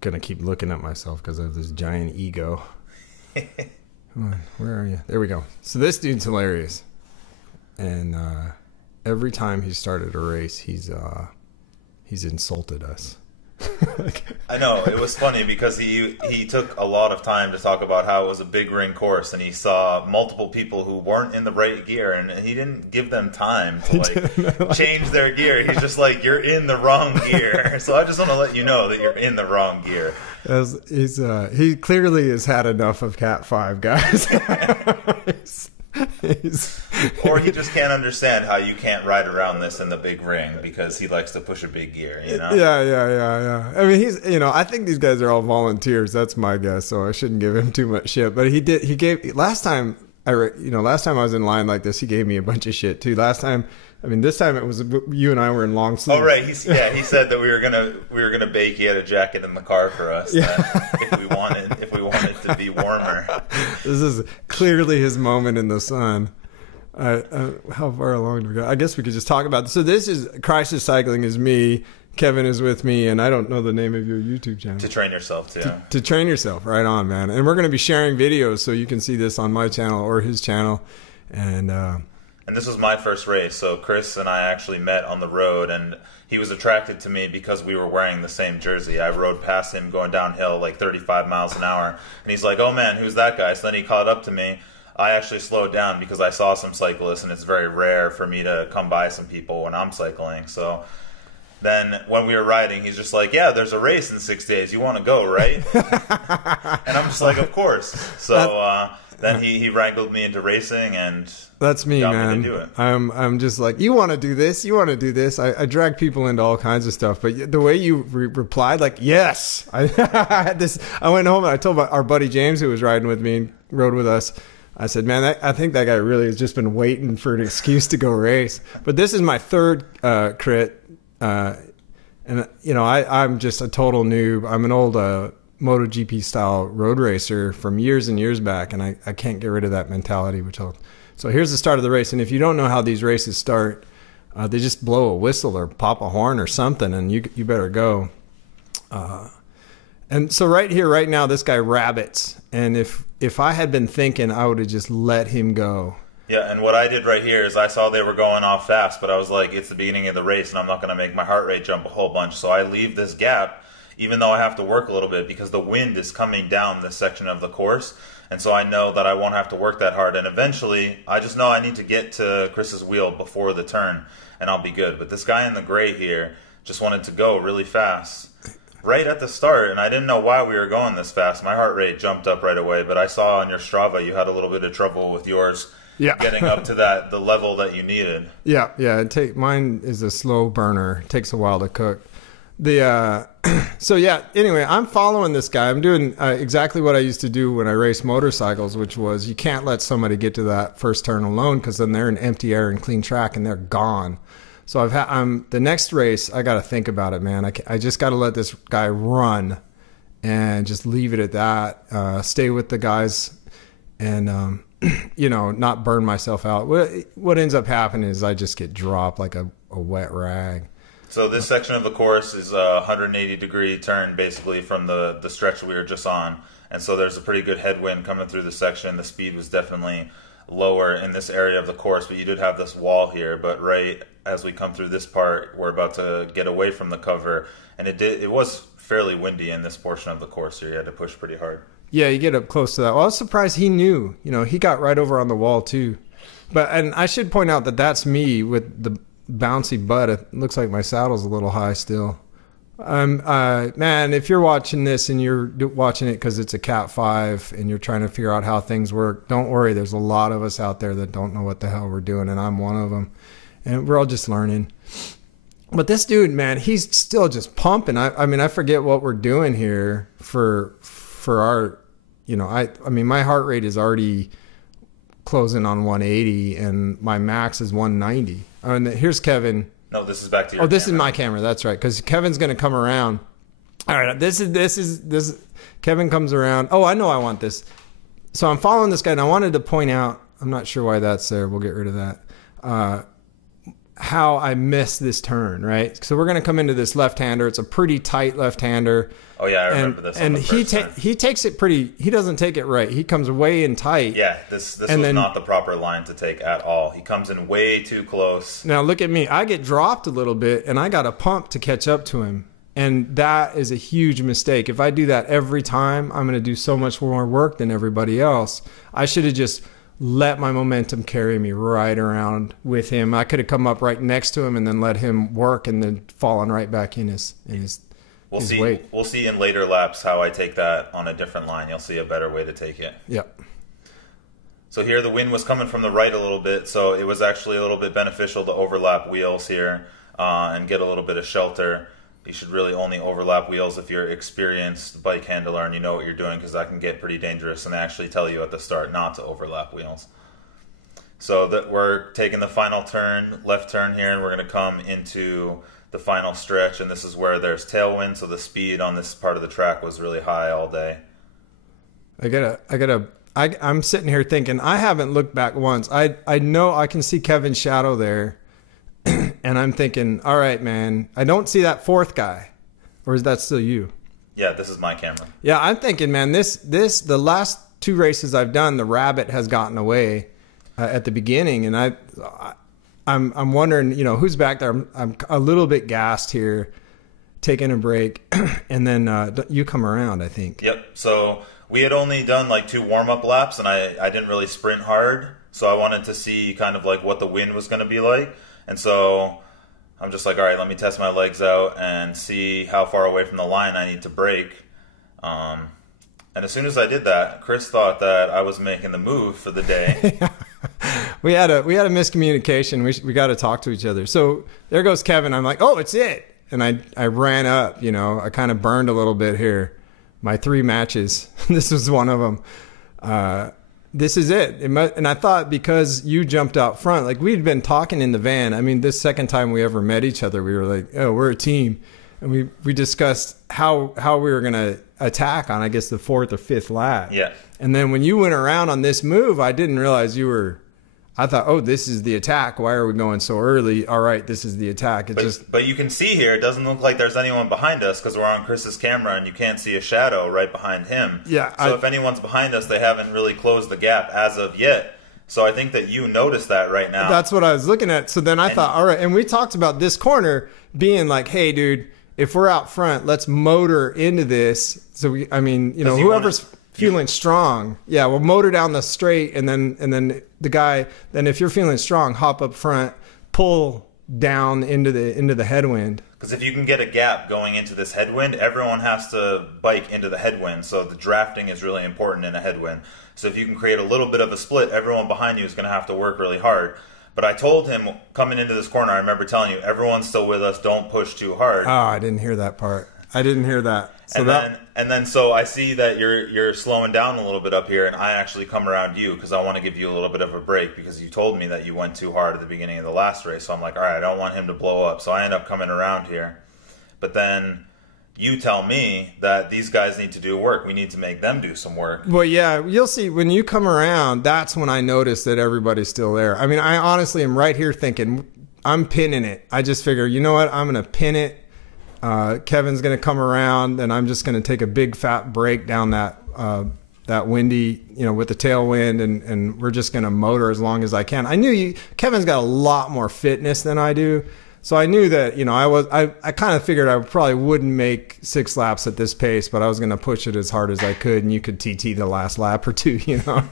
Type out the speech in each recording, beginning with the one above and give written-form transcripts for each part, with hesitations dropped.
going to keep looking at myself because I have this giant ego. Come on, where are you? There we go. So this dude's hilarious. And every time he started a race, he's insulted us. I know, it was funny because he took a lot of time to talk about how it was a big ring course, and he saw multiple people who weren't in the right gear, and he didn't give them time to change their gear. He's just like, you're in the wrong gear. So I just want to let you know that you're in the wrong gear. He clearly has had enough of Cat 5, guys. Or he just can't understand how you can't ride around this in the big ring because he likes to push a big gear, you know? Yeah. I mean, I think these guys are all volunteers. That's my guess, so I shouldn't give him too much shit. But last time I was in line like this, he gave me a bunch of shit too. This time it was you and I were in long sleeves. Oh right, he said that we were gonna bake. He had a jacket in the car for us. Yeah. if we wanted to be warmer. This is clearly his moment in the sun. How far along do we go? I guess we could just talk about this. So this is Crisis Cycling is me. Kevin is with me, and I don't know the name of your YouTube channel. To Train Yourself, too. To Train Yourself, right on, man. And we're going to be sharing videos, so you can see this on my channel or his channel. And this was my first race, so Chris and I actually met on the road, and he was attracted to me because we were wearing the same jersey. I rode past him going downhill like 35 miles an hour, and he's like, oh man, who's that guy? So then he caught up to me. I actually slowed down because I saw some cyclists, and it's very rare for me to come by some people when I'm cycling. So then when we were riding, he's just like, yeah, there's a race in 6 days. You want to go, right? And I'm just like, of course. So then he wrangled me into racing, and that's me, got man. me to do it. I'm just like, you want to do this? You want to do this? I drag people into all kinds of stuff, but the way you replied, like, yes. I had this. I went home and I told our buddy James, who was riding with me and rode with us, I said, man, I think that guy really has just been waiting for an excuse to go race. But this is my third crit, and I'm just a total noob. I'm an old MotoGP style road racer from years and years back, and I can't get rid of that mentality. So here's the start of the race, and if you don't know how these races start, they just blow a whistle or pop a horn or something, and you better go. And so right here, right now, this guy rabbits, and if I had been thinking, I would have just let him go. Yeah, and what I did right here is I saw they were going off fast, but I was like, it's the beginning of the race, and I'm not going to make my heart rate jump a whole bunch, so I leave this gap, even though I have to work a little bit because the wind is coming down this section of the course, and so I know that I won't have to work that hard, and eventually I just know I need to get to Chris's wheel before the turn, and I'll be good. But this guy in the gray here just wanted to go really fast right at the start, and I didn't know why we were going this fast. My heart rate jumped up right away, but I saw on your Strava you had a little bit of trouble with yours getting up to the level that you needed. Yeah. Mine is a slow burner. It takes a while to cook. So yeah, anyway, I'm following this guy. I'm doing exactly what I used to do when I raced motorcycles, which was you can't let somebody get to that first turn alone because then they're in empty air and clean track and they're gone. So the next race, I got to think about it, man. I just got to let this guy run and just leave it at that. Stay with the guys and, not burn myself out. What ends up happening is I just get dropped like a wet rag. So this section of the course is a 180-degree turn basically from the stretch we were just on. And so there's a pretty good headwind coming through the section. The speed was definitely lower in this area of the course, but you did have this wall here. But right as we come through this part, we're about to get away from the cover, and it was fairly windy in this portion of the course here. You had to push pretty hard. Yeah, you get up close to that. Well, I was surprised he knew. He got right over on the wall too. And I should point out that that's me with the bouncy butt. It looks like my saddle's a little high still. Man, if you're watching this and you're watching it because it's a Cat 5 and you're trying to figure out how things work, don't worry. There's a lot of us out there that don't know what the hell we're doing, and I'm one of them. And we're all just learning. But this dude, man, he's still just pumping. I forget what we're doing here for our, my heart rate is already closing on 180 and my max is 190. And here's Kevin. No, this is back to your this is my camera. That's right. Because Kevin's going to come around. All right. This is Kevin comes around. Oh, I know I want this. So I'm following this guy, and I wanted to point out, I'm not sure why that's there. We'll get rid of that. how I missed this turn, right? So we're going to come into this left-hander. It's a pretty tight left-hander. Oh yeah, I remember this. And he takes it pretty. He doesn't take it right. He comes way in tight. Yeah, this was not the proper line to take at all. He comes in way too close. Now look at me. I get dropped a little bit, and I got a pump to catch up to him. And that is a huge mistake. If I do that every time, I'm going to do so much more work than everybody else. I should have just let my momentum carry me right around with him. I could have come up right next to him and then let him work and then fallen right back in his We'll see. weight. We'll see in later laps how I take that on a different line. You'll see a better way to take it. Yep. So here the wind was coming from the right a little bit, so it was actually a little bit beneficial to overlap wheels here and get a little bit of shelter. You should really only overlap wheels if you're experienced bike handler and you know what you're doing, because that can get pretty dangerous, and they actually tell you at the start not to overlap wheels. So that we're taking the final turn, left turn here, and we're going to come into the final stretch, and this is where there's tailwind, so the speed on this part of the track was really high all day. I'm sitting here thinking, I haven't looked back once. I know I can see Kevin's shadow there, and I'm thinking, all right, man, I don't see that fourth guy. Or is that still you? Yeah, this is my camera. Yeah, I'm thinking, man, the last two races I've done, the rabbit has gotten away at the beginning, and I'm wondering, you know, who's back there. I'm a little bit gassed here, taking a break, and then you come around, I think. Yep. So we had only done like 2 warm-up laps, and I didn't really sprint hard, so I wanted to see kind of like what the wind was going to be like. And so I'm just like, all right, let me test my legs out and see how far away from the line I need to brake. And as soon as I did that, Chris thought that I was making the move for the day. We had a miscommunication. We got to talk to each other. So there goes Kevin. I'm like, oh, it's it. And I ran up, you know, I kind of burned a little bit here. My 3 matches. This was one of them. This is it. And I thought, because you jumped out front, like we'd been talking in the van. I mean, this second time we ever met each other, we were like, oh, we're a team. And we discussed how we were going to attack on, I guess, the 4th or 5th lap. Yeah. And then when you went around on this move, I didn't realize you were... I thought, oh, this is the attack. Why are we going so early? All right, this is the attack. But you can see here, it doesn't look like there's anyone behind us because we're on Chris's camera and you can't see a shadow right behind him. Yeah. So if anyone's behind us, they haven't really closed the gap as of yet. So I think that you noticed that right now. That's what I was looking at. So then I thought, all right. And we talked about this corner being like, hey, dude, if we're out front, let's motor into this. So whoever's feeling strong, yeah, we'll motor down the straight, and then the guy, then if you're feeling strong, hop up front, pull down into the headwind. Because if you can get a gap going into this headwind, everyone has to bike into the headwind. So the drafting is really important in a headwind. So if you can create a little bit of a split, everyone behind you is going to have to work really hard. But I told him coming into this corner, I remember telling you, everyone's still with us, don't push too hard. Oh, I didn't hear that part. I didn't hear that. So so I see that you're slowing down a little bit up here, and I actually come around you because I want to give you a little bit of a break because you told me that you went too hard at the beginning of the last race. So I'm like, all right, I don't want him to blow up. So I end up coming around here. But then you tell me that these guys need to do work. We need to make them do some work. Well, yeah, you'll see when you come around, that's when I notice that everybody's still there. I mean, I honestly am right here thinking, I'm pinning it. I just figure, you know what? I'm going to pin it. Kevin's going to come around, and I'm just going to take a big fat break down that windy, you know, with the tailwind, and we're just going to motor as long as I can. I knew Kevin's got a lot more fitness than I do. So I knew that, you know, I kind of figured I probably wouldn't make 6 laps at this pace, but I was going to push it as hard as I could, and you could TT the last lap or 2, you know.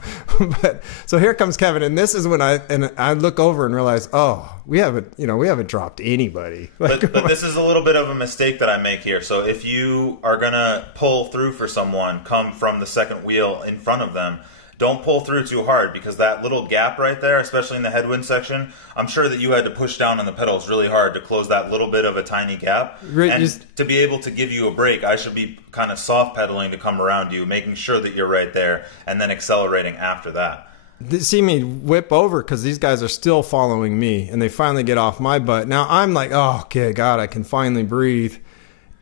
But so here comes Kevin, and this is when I look over and realize, oh, we haven't dropped anybody. But this is a little bit of a mistake that I make here. So if you are going to pull through for someone, come from the second wheel in front of them, don't pull through too hard, because that little gap right there, especially in the headwind section, I'm sure that you had to push down on the pedals really hard to close that little bit of a tiny gap. And to be able to give you a break, I should be kind of soft pedaling to come around you, making sure that you're right there, and then accelerating after that. They see me whip over because these guys are still following me, and they finally get off my butt. Now I'm like, oh, okay, God, I can finally breathe.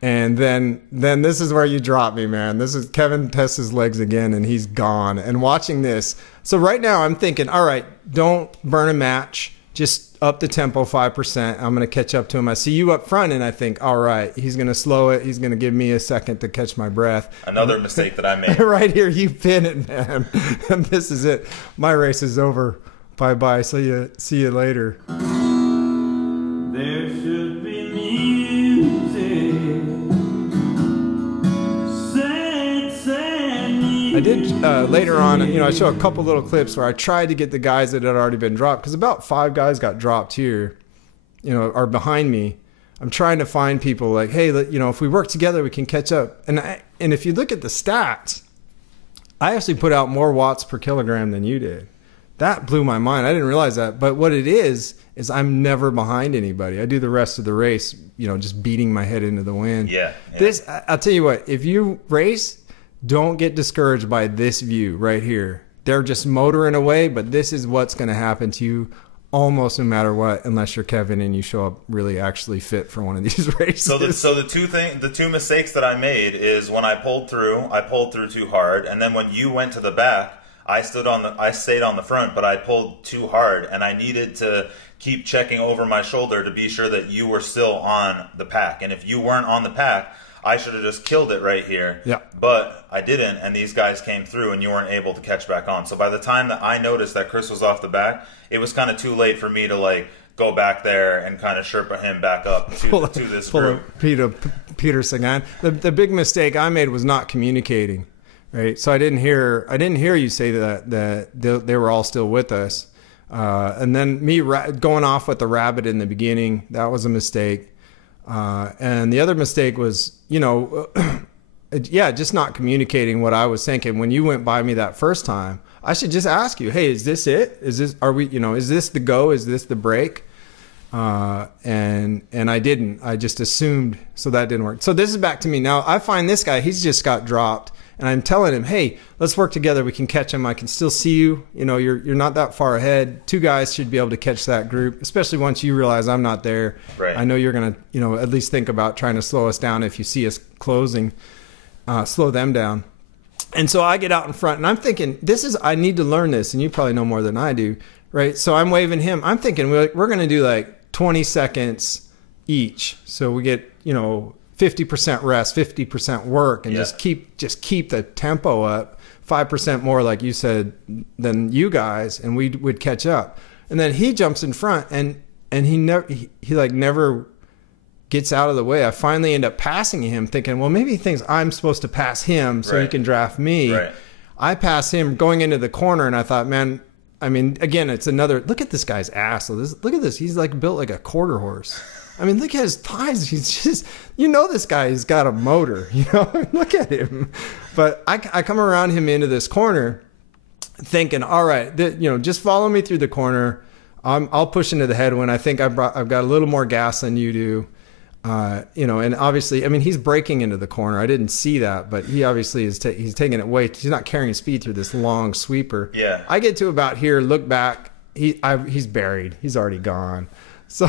And then this is where you drop me, man. This is Kevin tests his legs again, and he's gone. And watching this, so right now I'm thinking, all right, don't burn a match. Just up the tempo 5%. I'm going to catch up to him. I see you up front, and I think, all right, he's going to slow it. He's going to give me a second to catch my breath. Another mistake that I made. Right here, you pin it, man. And this is it. My race is over. Bye-bye. See you later. There should be music. Sad music. I did later on, I show a couple little clips where I tried to get the guys that had already been dropped, because about 5 guys got dropped here, are behind me. I'm trying to find people like, hey, if we work together, we can catch up. And if you look at the stats, I actually put out more watts per kilogram than you did. That blew my mind. I didn't realize that. But what it is I'm never behind anybody. I do the rest of the race, just beating my head into the wind. Yeah. I'll tell you what, if you race, don't get discouraged by this view right here. They're just motoring away, but this is what's going to happen to you almost no matter what, unless you're Kevin and you show up really actually fit for one of these races. So the two mistakes that I made is when I pulled through too hard, and then when you went to the back, I stayed on the front, but I pulled too hard, and I needed to keep checking over my shoulder to be sure that you were still on the pack. And if you weren't on the pack, I should have just killed it right here. Yeah. But I didn't, and these guys came through, and you weren't able to catch back on. So by the time that I noticed that Chris was off the back, it was kind of too late for me to go back there and kind of Sherpa him back up to this group. Peter Sagan. The big mistake I made was not communicating. Right. So I didn't hear you say that they were all still with us. And then me going off with the rabbit in the beginning, that was a mistake. And the other mistake was, just not communicating what I was thinking. When you went by me that first time, I should just ask you, hey, is this it? Is this the go? Is this the break? And I didn't. I just assumed, so that didn't work. So this is back to me. Now I find this guy, he's just got dropped. And I'm telling him, hey, let's work together. We can catch him. I can still see you. You're not that far ahead. 2 guys should be able to catch that group, especially once you realize I'm not there. Right. I know you're going to, at least think about trying to slow us down if you see us closing, slow them down. And so I get out in front, and I'm thinking, I need to learn this, and you probably know more than I do, right? So I'm waving him. I'm thinking we're going to do 20 seconds each. So we get, 50% rest, 50% work, and just keep the tempo up 5% more, like you said, than you guys, and we would catch up. And then he jumps in front, and he never gets out of the way. I finally end up passing him, thinking, well, maybe he thinks I'm supposed to pass him so he can draft me. Right. I pass him going into the corner, and I thought, man, again, it's another, look at this guy's ass. Look at this. He's built like a quarter horse. Look at his thighs. He's just, this guy has got a motor, look at him. But I come around him into this corner thinking, all right, just follow me through the corner. I'll push into the headwind. I think I've got a little more gas than you do. And obviously, he's breaking into the corner. I didn't see that, but he obviously is, he's taking it way, he's not carrying speed through this long sweeper. Yeah. I get to about here, look back. He's buried. He's already gone. So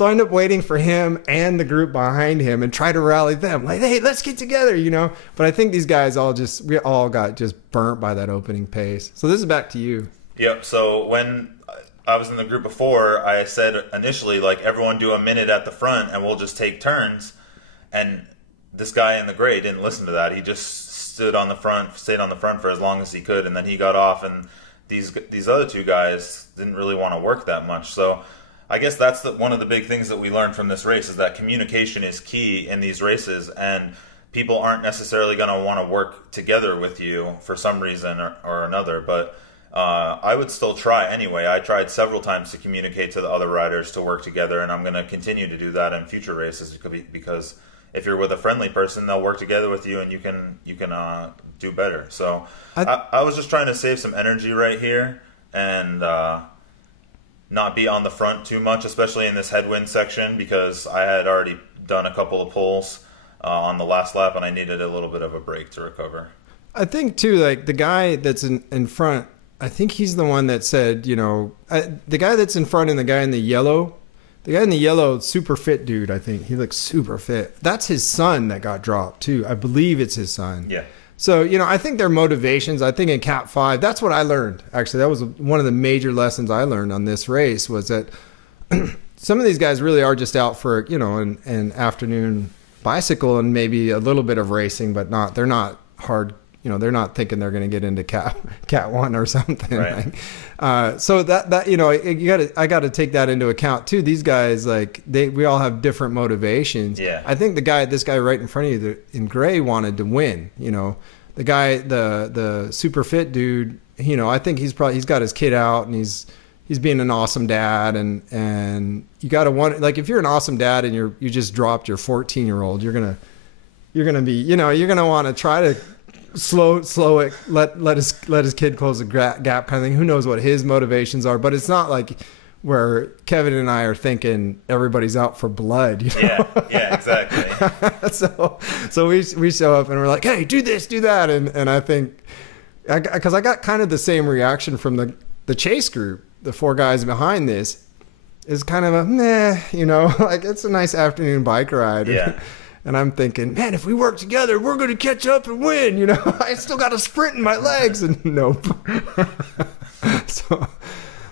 I end up waiting for him and the group behind him and try to rally them, like, hey, let's get together, But I think these guys we all got just burnt by that opening pace. So this is back to you. Yep. So when I was in the group before, I said initially, everyone do a minute at the front and we'll just take turns. And this guy in the gray didn't listen to that. He just stayed on the front for as long as he could, and then he got off, and these other 2 guys didn't really want to work that much. So I guess that's one of the big things that we learned from this race, is that communication is key in these races, and people aren't necessarily going to want to work together with you for some reason or another. But I would still try anyway. I tried several times to communicate to the other riders to work together, and I'm going to continue to do that in future races, because if you're with a friendly person, they'll work together with you, and you can do better. So I was just trying to save some energy right here and not be on the front too much, especially in this headwind section, because I had already done a couple of pulls on the last lap, and I needed a little bit of a break to recover. I think too, the guy that's in front, I think he's the one that said, the guy that's in front and the guy in the yellow, super fit dude, I think he looks super fit. That's his son that got dropped too. I believe it's his son. Yeah. So, I think their motivations, I think in Cat 5, that's what I learned. Actually, that was one of the major lessons I learned on this race, was that some of these guys really are just out for, you know, an afternoon bicycle and maybe a little bit of racing, but they're not hard, you know, they're not thinking they're going to get into cat 1 or something. Right. Like, so that, you know, I got to take that into account too. These guys, like we all have different motivations. Yeah. I think this guy right in front of you in gray wanted to win, you know, the guy, the super fit dude, you know, I think he's got his kid out and he's being an awesome dad, and you got to want, like, if you're an awesome dad and you just dropped your 14-year-old, you're gonna be, you know, you're gonna want to try to slow it, let his kid close the gap kind of thing. Who knows what his motivations are, but it's not like where Kevin and I are thinking everybody's out for blood. You know? Yeah, exactly. so we show up and we're like, hey, do this, do that, and I think because I got kind of the same reaction from the chase group. The 4 guys behind this is kind of a meh, you know, like it's a nice afternoon bike ride. Yeah. And I'm thinking, man, if we work together, we're going to catch up and win. You know, I still got a sprint in my legs, and nope.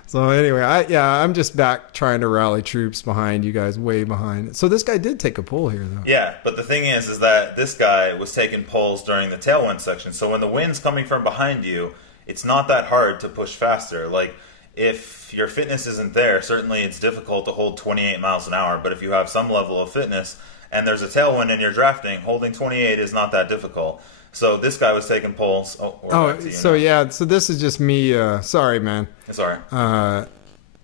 So anyway, I'm just back trying to rally troops behind you guys, way behind. So this guy did take a pull here, though. Yeah, but the thing is that this guy was taking pulls during the tailwind section. So when the wind's coming from behind you, it's not that hard to push faster. Like, if your fitness isn't there, certainly it's difficult to hold 28 miles an hour. But if you have some level of fitness and there's a tailwind and you're drafting, holding 28 is not that difficult. So this guy was taking pulls. So this is just me. Sorry, man. It's all right.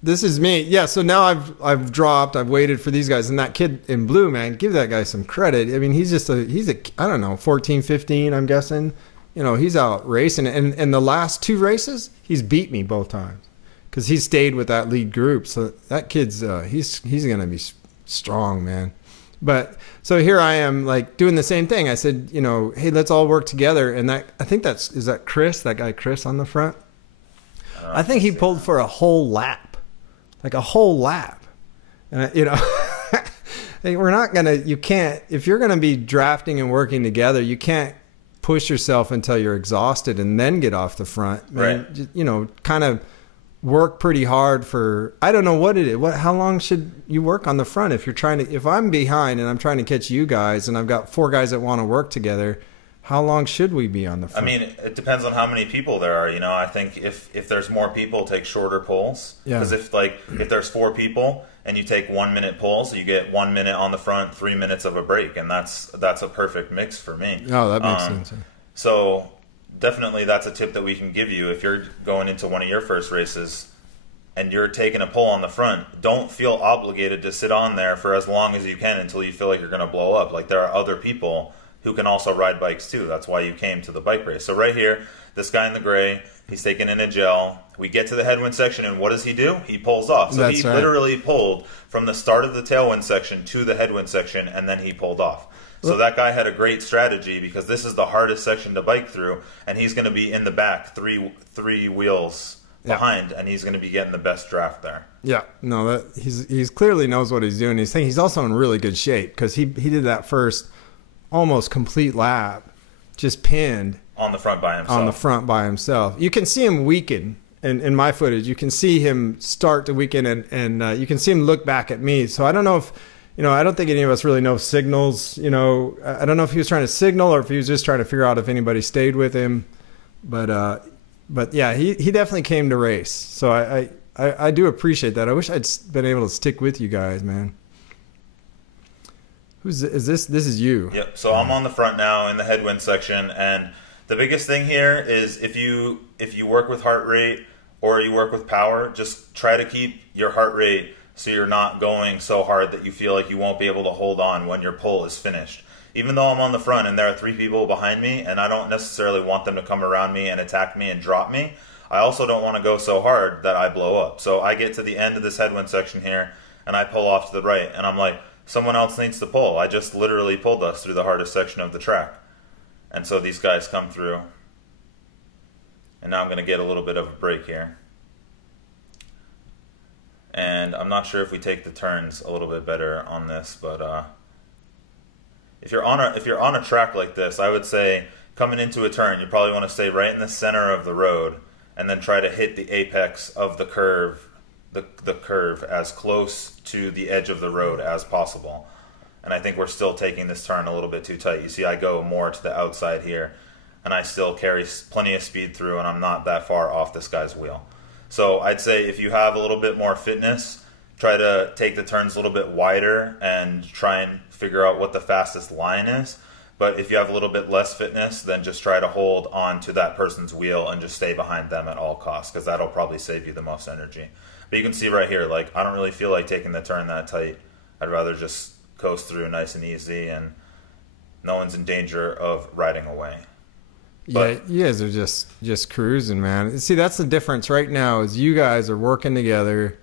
This is me. Yeah, so now I've dropped. I've waited for these guys. And that kid in blue, man, give that guy some credit. I mean, he's a I don't know, 14, 15, I'm guessing. You know, he's out racing. And in the last 2 races, he's beat me both times. Because he stayed with that lead group, so that kid's he's gonna be strong, man. But so here I am, like doing the same thing. I said, you know, hey, let's all work together. And I think is that Chris, that guy Chris on the front. I think he pulled for a whole lap, like a whole lap. And you know, we're not gonna. You can't, if you're gonna be drafting and working together, you can't push yourself until you're exhausted and then get off the front. Man, Right. You know, kind of work pretty hard for, I don't know what it is. How long should you work on the front if I'm behind and I'm trying to catch you guys and I've got 4 guys that want to work together, how long should we be on the front? I mean, it depends on how many people there are. You know, I think if there's more people, take shorter pulls. Yeah. Because if there's 4 people and you take 1 minute pulls, you get 1 minute on the front, 3 minutes of a break, and that's a perfect mix for me. Oh, that makes sense. So definitely that's a tip that we can give you if you're going into one of your first races and you're taking a pull on the front. Don't feel obligated to sit on there for as long as you can until you feel like you're going to blow up. Like, there are other people who can also ride bikes too. That's why you came to the bike race. So right here, this guy in the gray, he's taking in a gel. We get to the headwind section, and what does he do? He pulls off. So That's he right. literally pulled from the start of the tailwind section to the headwind section, and then he pulled off. So that guy had a great strategy, because this is the hardest section to bike through, and he's going to be in the back, three wheels behind, and he's going to be getting the best draft there. Yeah, no, he's clearly knows what he's doing. He's also in really good shape, because he did that first almost complete lap, just pinned on the front by himself. You can see him weaken in my footage. You can see him start to weaken, and you can see him look back at me. So I don't know if, I don't think any of us really know signals. I don't know if he was trying to signal or if he was just trying to figure out if anybody stayed with him. But yeah, he definitely came to race. So I do appreciate that. I wish I'd been able to stick with you guys, man. Is this? This is you. Yep. So I'm on the front now in the headwind section, and the biggest thing here is if you work with heart rate or you work with power, just try to keep your heart rate so you're not going so hard that you feel like you won't be able to hold on when your pull is finished. Even though I'm on the front and there are 3 people behind me, and I don't necessarily want them to come around me and attack me and drop me, I also don't want to go so hard that I blow up. So I get to the end of this headwind section here, and I pull off to the right, and I'm like, someone else needs to pull. I just literally pulled us through the hardest section of the track. And so these guys come through. And now I'm going to get a little bit of a break here. And I'm not sure if we take the turns a little bit better on this, but if you're on a track like this, I would say coming into a turn, you probably want to stay right in the center of the road and then try to hit the apex of the curve the curve as close to the edge of the road as possible. And I think we're still taking this turn a little bit too tight. You see, I go more to the outside here, and I still carry plenty of speed through, and I'm not that far off this guy's wheel. So I'd say if you have a little bit more fitness, try to take the turns a little bit wider and try and figure out what the fastest line is. But if you have a little bit less fitness, then just try to hold on to that person's wheel and just stay behind them at all costs, because that'll probably save you the most energy. But you can see right here, like, I don't really feel like taking the turn that tight. I'd rather just coast through nice and easy, and no one's in danger of riding away. But, yeah, you guys are just cruising, man. See, that's the difference right now is you guys are working together.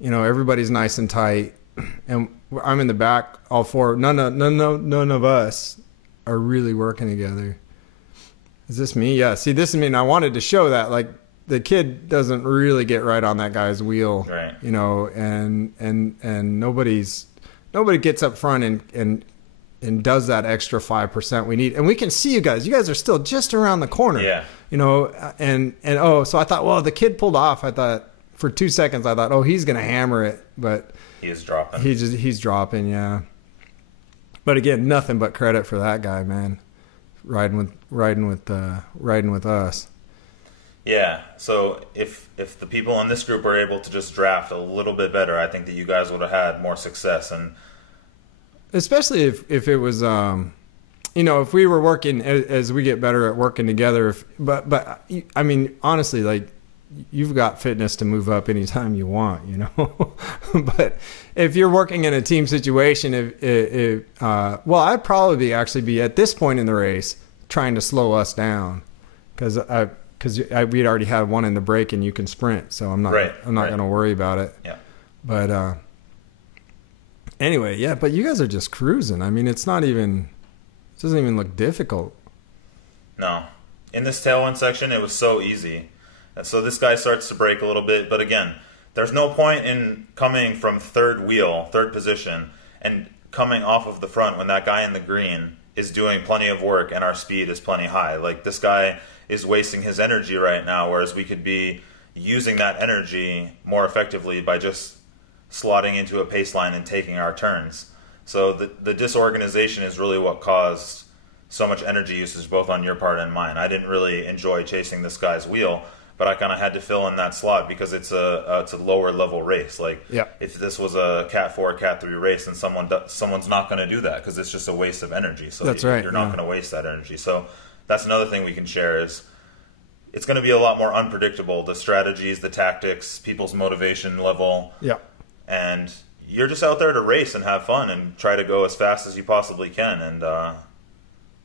You know, everybody's nice and tight, and I'm in the back, all four. None of us are really working together. Is this me? Yeah. See, this is me, and I wanted to show that, like, the kid doesn't really get right on that guy's wheel, right? You know, and nobody gets up front and does that extra 5% we need. And we can see you guys. You guys are still just around the corner. Yeah. You know, so I thought, well, the kid pulled off. I thought for 2 seconds, I thought, oh, he's going to hammer it. But he is dropping. He's dropping, yeah. But again, nothing but credit for that guy, man. Riding with us. Yeah, so if the people in this group were able to just draft a little bit better, I think that you guys would have had more success. And especially if it was, you know, if we were working as we get better at working together. But I mean, honestly, like, you've got fitness to move up anytime you want, you know. But if you're working in a team situation, well, I'd probably actually be at this point in the race trying to slow us down, because we'd already had one in the break and you can sprint, so I'm not going to worry about it. Yeah. But anyway, yeah. But you guys are just cruising. I mean, it doesn't even look difficult. No, in this tailwind section, it was so easy. And so this guy starts to break a little bit, but again, there's no point in coming from third position, and coming off of the front when that guy in the green is doing plenty of work and our speed is plenty high. Like, this guy is wasting his energy right now, whereas we could be using that energy more effectively by just slotting into a pace line and taking our turns. So the disorganization is really what caused so much energy usage, both on your part and mine. I didn't really enjoy chasing this guy's wheel, but I kind of had to fill in that slot because it's a lower level race. Like, yeah. If this was a Cat 4, Cat 3 race, then someone's not going to do that because it's just a waste of energy. So you're not going to waste that energy. So that's another thing we can share is it's going to be a lot more unpredictable, the strategies, the tactics, people's motivation level. Yeah. And you're just out there to race and have fun and try to go as fast as you possibly can. And,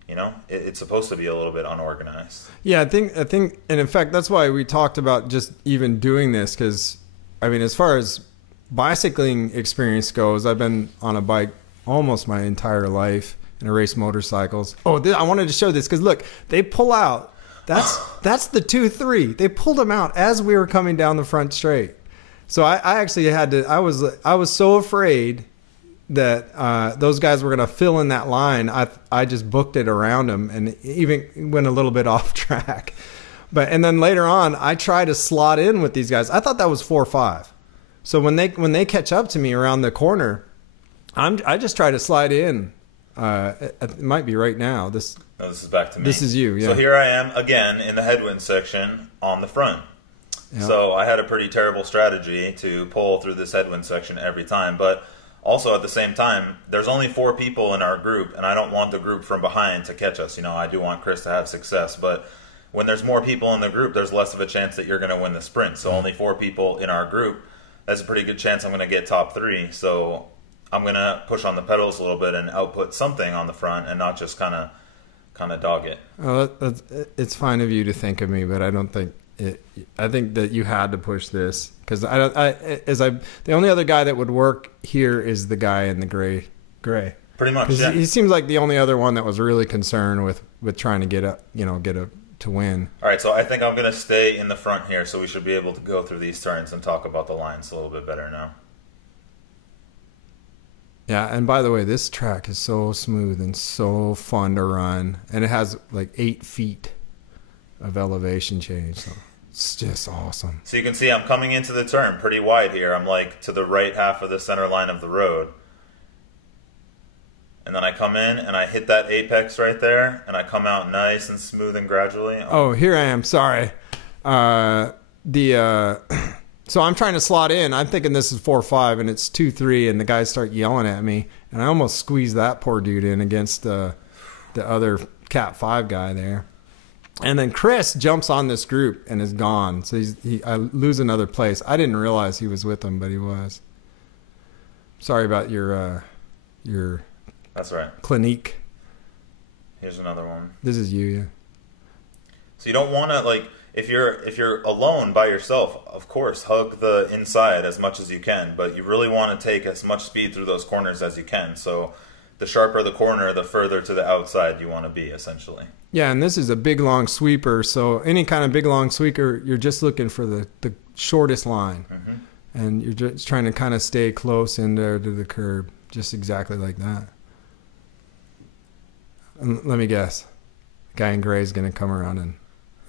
you know, it's supposed to be a little bit unorganized. Yeah, I think, and in fact, that's why we talked about just even doing this, because, I mean, as far as bicycling experience goes, I've been on a bike almost my entire life and I race motorcycles. Oh, I wanted to show this because, look, they pull out. That's the 2-3. They pulled them out as we were coming down the front straight. So I actually had to. I was so afraid that those guys were going to fill in that line. I just booked it around them and even went a little bit off track. And then later on, I tried to slot in with these guys. I thought that was 4-5. So when they catch up to me around the corner, I just try to slide in. It might be right now. No, this is back to me. This is you, yeah. So here I am again in the headwind section on the front. Yep. So I had a pretty terrible strategy to pull through this headwind section every time. But also at the same time, there's only 4 people in our group, and I don't want the group from behind to catch us. You know, I do want Chris to have success. But when there's more people in the group, there's less of a chance that you're going to win the sprint. So only 4 people in our group, that's a pretty good chance I'm going to get top 3. So I'm going to push on the pedals a little bit and output something on the front and not just kind of dog it. Oh, it's fine of you to think of me, but I don't think it. I think that you had to push this because the only other guy that would work here is the guy in the gray. Pretty much, yeah. He seems like the only other one that was really concerned with trying to get to win. All right, so I think I'm going to stay in the front here, so we should be able to go through these turns and talk about the lines a little bit better now. Yeah, and by the way, this track is so smooth and so fun to run, and it has like 8 feet of elevation change. So. It's just awesome. So you can see I'm coming into the turn pretty wide here. I'm like to the right half of the center line of the road. And then I come in and I hit that apex right there, and I come out nice and smooth and gradually. Oh, here I am. Sorry. So I'm trying to slot in. I'm thinking this is 4-5 and it's 2-3, and the guys start yelling at me, and I almost squeezed that poor dude in against the other Cat 5 guy there. And then Chris jumps on this group and is gone. So I lose another place. I didn't realize he was with them, but he was. Sorry about your That's right. Clinique. Here's another one. This is you, yeah. So you don't want to, like, if you're alone by yourself, of course, hug the inside as much as you can, but you really want to take as much speed through those corners as you can. So the sharper the corner, the further to the outside you want to be, essentially. Yeah, and this is a big, long sweeper, so any kind of big, long sweeper, you're just looking for the shortest line. Mm-hmm. And you're just trying to kind of stay close in there to the curb, just exactly like that. And let me guess. Guy in gray is going to come around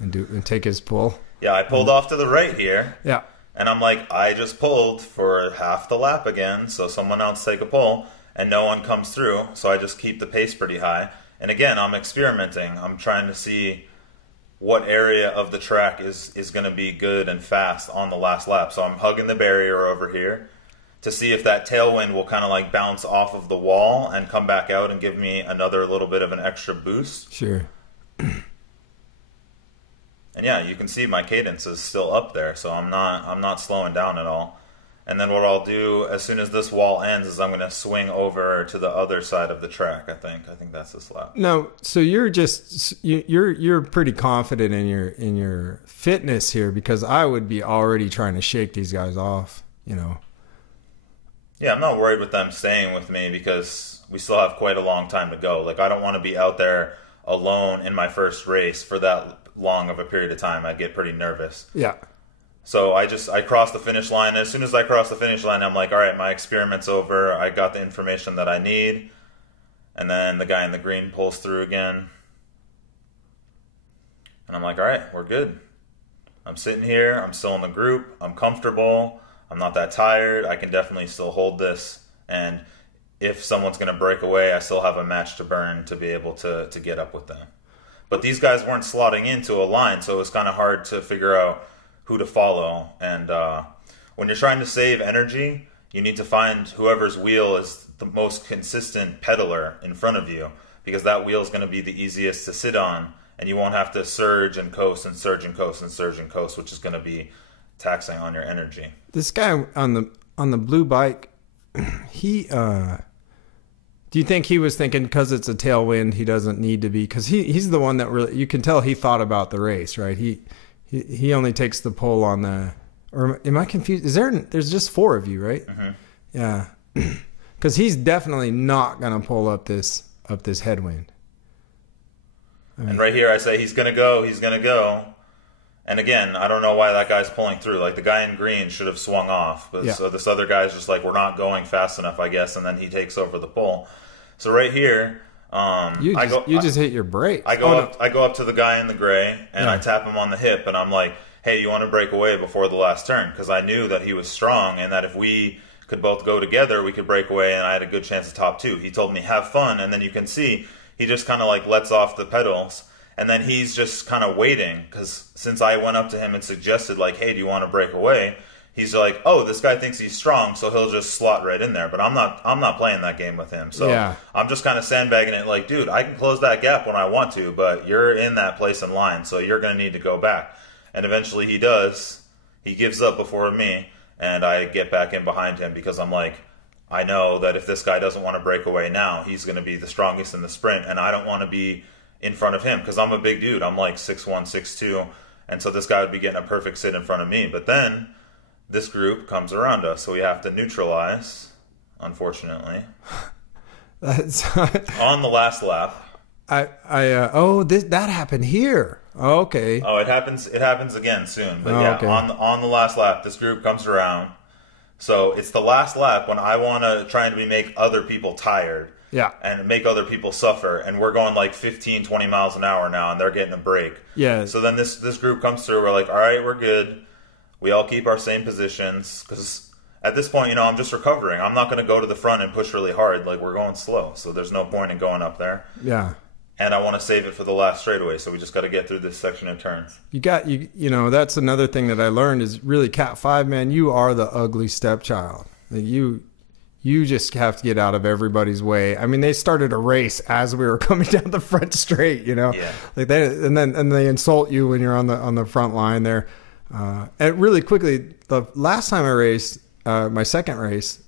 and take his pull. Yeah, I pulled off to the right here. Yeah. And I'm like, I just pulled for half the lap again, so someone else take a pull, and no one comes through, so I just keep the pace pretty high. And again, I'm experimenting. I'm trying to see what area of the track is going to be good and fast on the last lap. So I'm hugging the barrier over here to see if that tailwind will kind of like bounce off of the wall and come back out and give me another little bit of an extra boost. Sure. And yeah, you can see my cadence is still up there, so I'm not slowing down at all. And then what I'll do as soon as this wall ends is I'm going to swing over to the other side of the track. I think that's this lap. No, so you're pretty confident in your fitness here, because I would be already trying to shake these guys off, you know. Yeah, I'm not worried with them staying with me because we still have quite a long time to go. Like, I don't want to be out there alone in my first race for that long of a period of time. I'd get pretty nervous. Yeah. So I crossed the finish line. As soon as I crossed the finish line, I'm like, all right, my experiment's over. I got the information that I need. And then the guy in the green pulls through again. And I'm like, all right, we're good. I'm sitting here. I'm still in the group. I'm comfortable. I'm not that tired. I can definitely still hold this. And if someone's going to break away, I still have a match to burn to be able to get up with them. But these guys weren't slotting into a line, so it was kind of hard to figure out who to follow. And when you're trying to save energy, you need to find whoever's wheel is the most consistent pedaler in front of you, because that wheel is going to be the easiest to sit on, and you won't have to surge and coast and surge and coast and surge and coast, which is going to be taxing on your energy. This guy on the blue bike, he do you think he was thinking because it's a tailwind he doesn't need to be, because he's the one that really, you can tell he thought about the race, right? He only takes the pull on the, or am I confused? There's just 4 of you, right? Mm-hmm. Yeah. Because he's definitely not going to pull up this headwind. And right here I say he's going to go. And again, I don't know why that guy's pulling through. Like, the guy in green should have swung off. But So this other guy's just like, we're not going fast enough, I guess. And then he takes over the pull. So right here, you just hit your brake. I go up to the guy in the gray, and I tap him on the hip, and I'm like, hey, you want to break away before the last turn? Because I knew that he was strong, and that if we could both go together, we could break away, and I had a good chance to top 2. He told me, have fun, and then you can see he just kind of like lets off the pedals. And then he's just kind of waiting, because since I went up to him and suggested, like, hey, do you want to break away? He's like, oh, this guy thinks he's strong, so he'll just slot right in there. But I'm not playing that game with him. So I'm just kind of sandbagging it, like, dude, I can close that gap when I want to, but you're in that place in line, so you're going to need to go back. And eventually he does. He gives up before me, and I get back in behind him, because I'm like, I know that if this guy doesn't want to break away now, he's going to be the strongest in the sprint, and I don't want to be in front of him, because I'm a big dude. I'm like 6'1", 6'2", and so this guy would be getting a perfect sit in front of me. But then this group comes around us, so we have to neutralize, unfortunately. On the last lap. That happened here. Oh, okay. Oh, it happens again soon. But okay. On the last lap, this group comes around. So it's the last lap when I want to try and make other people tired. Yeah. and make other people suffer. And we're going like 15, 20 miles an hour now, and they're getting a break. Yeah. So then this group comes through. We're like, all right, we're good. We all keep our same positions because at this point, I'm just recovering. I'm not going to go to the front and push really hard. Like, we're going slow, so there's no point in going up there. Yeah. And I want to save it for the last straightaway, so we just got to get through this section of turns. That's another thing that I learned is really Cat 5, man, you are the ugly stepchild. Like, you just have to get out of everybody's way. I mean, they started a race as we were coming down the front straight, Yeah. Like they insult you when you're on the front line there. And really quickly, the last time I raced, my second race,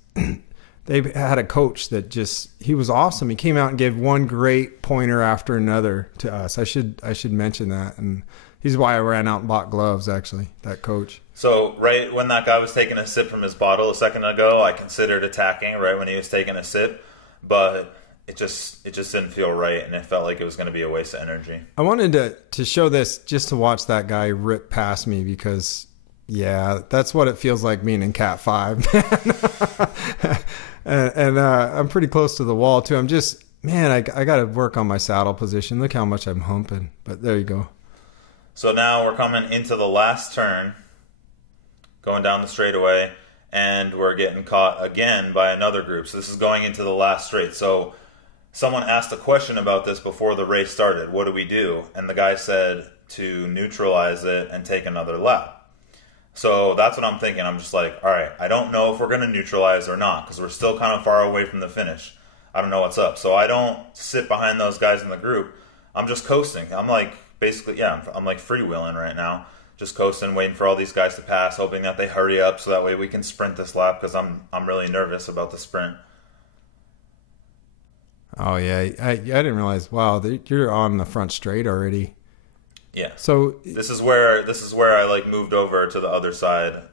they had a coach that he was awesome. He came out and gave one great pointer after another to us. I should mention that. And he's why I ran out and bought gloves, actually, that coach. So right when that guy was taking a sip from his bottle a second ago, I considered attacking right when he was taking a sip, but it just didn't feel right, and it felt like it was going to be a waste of energy. I wanted to show this just to watch that guy rip past me because, yeah, that's what it feels like being in Cat 5, man. and I'm pretty close to the wall, too. I'm just, man, I got to work on my saddle position. Look how much I'm humping. But there you go. So now we're coming into the last turn, going down the straightaway, and we're getting caught again by another group. So this is going into the last straight. So someone asked a question about this before the race started. What do we do? And the guy said to neutralize it and take another lap. So that's what I'm thinking. I'm just like, all right, I don't know if we're going to neutralize or not because we're still kind of far away from the finish. I don't know what's up. So I don't sit behind those guys in the group. I'm just coasting. I'm like, basically, yeah, I'm like freewheeling right now. Just coasting, waiting for all these guys to pass, hoping that they hurry up so that way we can sprint this lap because I'm really nervous about the sprint. Oh, yeah. I didn't realize, wow, you're on the front straight already. Yeah. So this is where I like moved over to the other side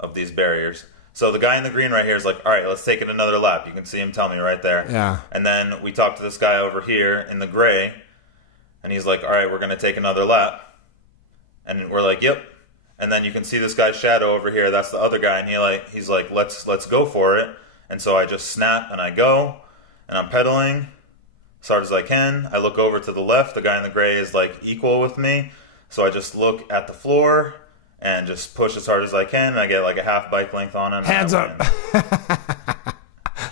of these barriers. So the guy in the green right here is like, all right, let's take it another lap. You can see him tell me right there. Yeah. And then we talk to this guy over here in the gray, and he's like, all right, we're going to take another lap. And we're like, yep. And then you can see this guy's shadow over here. That's the other guy, and he's like, let's go for it. And so I just snap and I go, and I'm pedaling as hard as I can. I look over to the left. The guy in the gray is like equal with me. So I just look at the floor and just push as hard as I can. And I get like a half bike length on him. Hands up.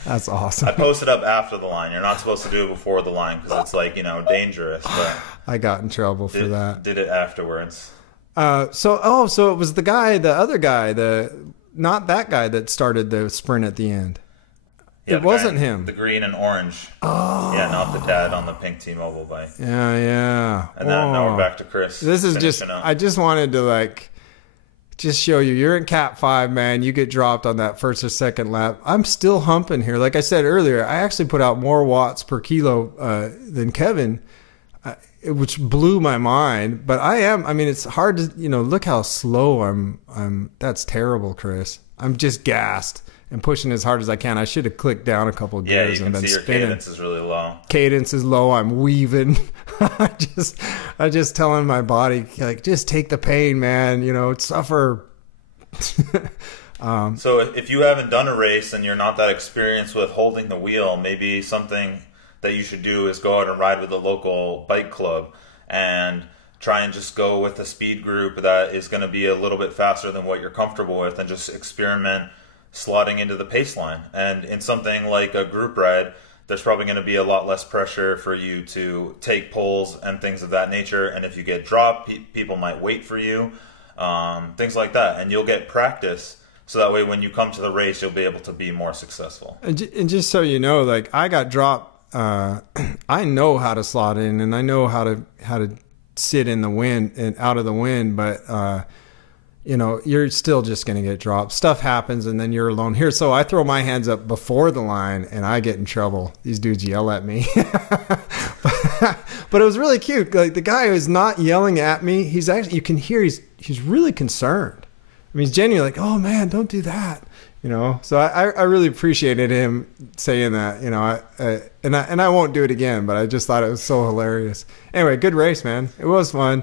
That's awesome. I posted up after the line. You're not supposed to do it before the line because it's like, dangerous. But I got in trouble for that. Did it afterwards. So it was the other guy, not that guy that started the sprint at the end. Yeah, it wasn't him. The green and orange. Oh. Yeah, not the dad on the pink T-Mobile bike. Yeah. And then now we're back to Chris. This is I just wanted to just show you. You're in Cat 5, man. You get dropped on that first or second lap. I'm still humping here. Like I said earlier, I actually put out more watts per kilo than Kevin, which blew my mind. But it's hard to, look how slow I'm. That's terrible, Chris. I'm just gassed and pushing as hard as I can. I should have clicked down a couple of gears and been spinning. Your cadence is really low. Cadence is low. I'm weaving. I just telling my body, like, just take the pain, man. Suffer. So if you haven't done a race and you're not that experienced with holding the wheel, maybe something that you should do is go out and ride with a local bike club and try and just go with a speed group that is going to be a little bit faster than what you're comfortable with, and just experiment slotting into the pace line. And in something like a group ride, there's probably going to be a lot less pressure for you to take pulls and things of that nature. And if you get dropped, people might wait for you, things like that. And you'll get practice, so that way when you come to the race, you'll be able to be more successful. And just so you know, like, I got dropped. I know how to slot in, and I know how to sit in the wind and out of the wind, but you're still just going to get dropped. Stuff happens, and then you're alone here. So I throw my hands up before the line, and I get in trouble. These dudes yell at me. But it was really cute. Like, the guy who's not yelling at me, he's actually, you can hear he's really concerned. I mean, he's genuinely like, oh man, don't do that. So I really appreciated him saying that, and I won't do it again, but I just thought it was so hilarious. Anyway, good race, man. It was fun.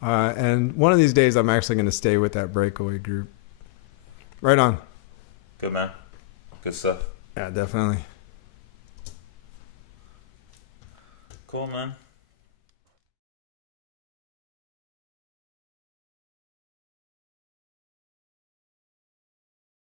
And one of these days I'm actually going to stay with that breakaway group. Right on. Good, man. Good stuff. Yeah, definitely. Cool, man.